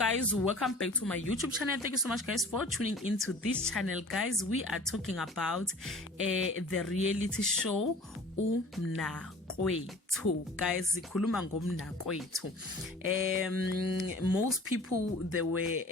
guys, welcome back to my YouTube channel. Thank you so much guys for tuning into this channel. Guys, we are talking about the reality show Umnakwethu. Guys, zikhuluma ngomnakwethu. Most people, they were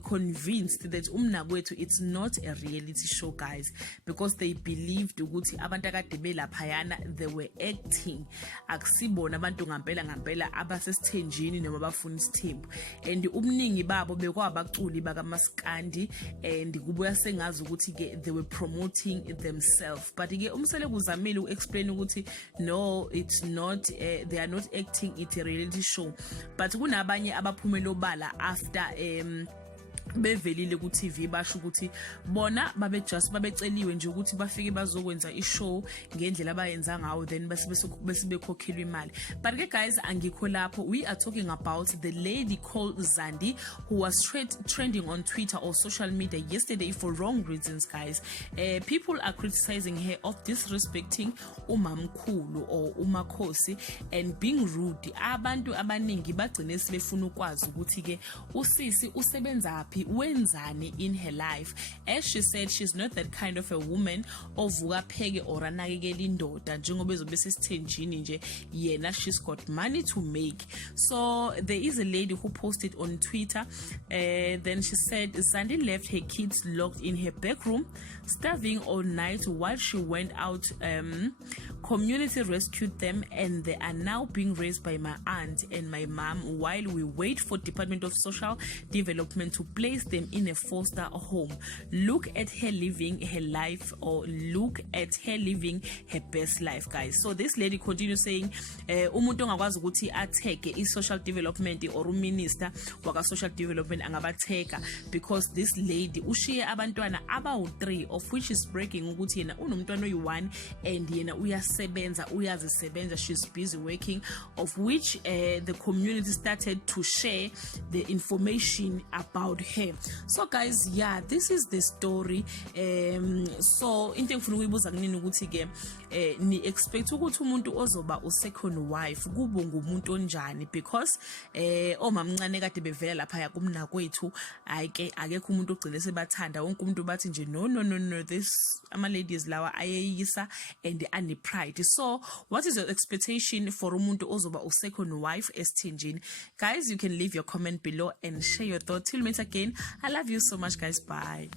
convinced that Umnakwethu it's not a reality show, guys, because they believed ukuthi abantu akade belaphayana they were acting. Akusibona abantu ngampela abasesithenjini noma abafuna isithembu. And umningi babo bekwabaculi bakaMaskandi, and kubuya sengazi ukuthi ke they were promoting themselves. But ke umsele kuzamile uexplain ukuthi no, it's not they are not acting, it's a reality show. But kunabanye abaphumela obala after bevelile ku TV basho ukuthi bona babeceliwe nje ukuthi bafike bazokwenza ishow ngendlela abayenza ngawo, then bese bekhokhelwa imali. But ke guys, angikho lapho. We are talking about the lady called Zandi, who was trending on Twitter or social media yesterday for wrong reasons, guys. People are criticizing her of disrespecting umamkhulu or umakhosi and being rude. Abantu abaningi bagcine sebefuna ukwazi ukuthi ke usisi usebenza wenzani in her life. As she said, she's not that kind of a woman ovuka pheke or anakekela indoda njengoba ezobe sesithenjini nje yena. She's got money to make. So there is a lady who posted on Twitter, then she said Zandi left her kids locked in her back room, starving all night while she went out. Community rescued them and they are now being raised by my aunt and my mom while we wait for Department of Social Development to place them in a foster home. Look at her living her life, or look at her living her best life, guys. So this lady continues saying umuntu ongakwazi ukuthi atheke i-social development or uminister waka social development angabatheka, because this lady ushiye abantwana abawu-3 of which is breaking ukuthi yena unomntwana oyi-1 and yena uyazisebenza, she's busy working, of which the community started to share the information about her. So guys, yeah, this is the story. So into engifuna ukuyibuza kunini ukuthi ke ni expect ukuthi umuntu ozoba u-second wife kube ngumuntu onjani, because omamncane kade bevela lapha kumnakwethu akekho umuntu ogcile sebathanda. Wonke umuntu bathi nje no, this ama ladies lawa ayeyisa and ani pride. So what is your expectation for umuntu ozoba u-second wife esithenjini? Guys, you can leave your comment below and share your thoughts. Till we meet again, I love you so much guys. Bye.